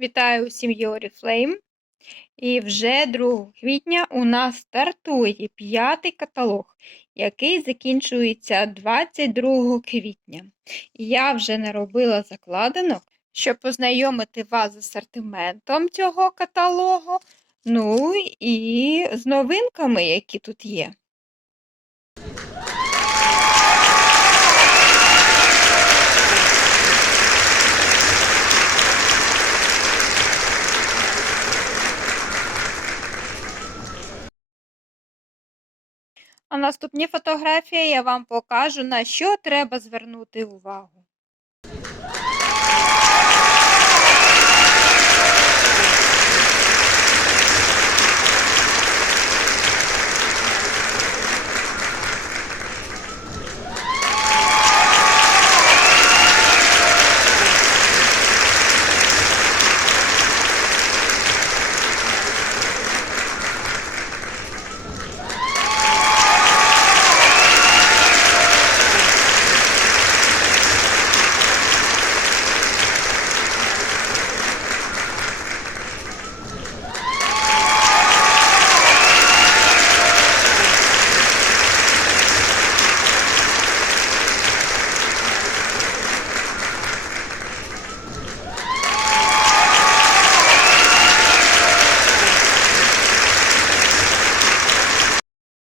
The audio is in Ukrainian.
Вітаю у сім'ї Oriflame. І вже 2 квітня у нас стартує п'ятий каталог, який закінчується 22 квітня. Я вже наробила закладинок, щоб познайомити вас з асортиментом цього каталогу, ну і з новинками, які тут є. А наступні фотографії я вам покажу, на що треба звернути увагу.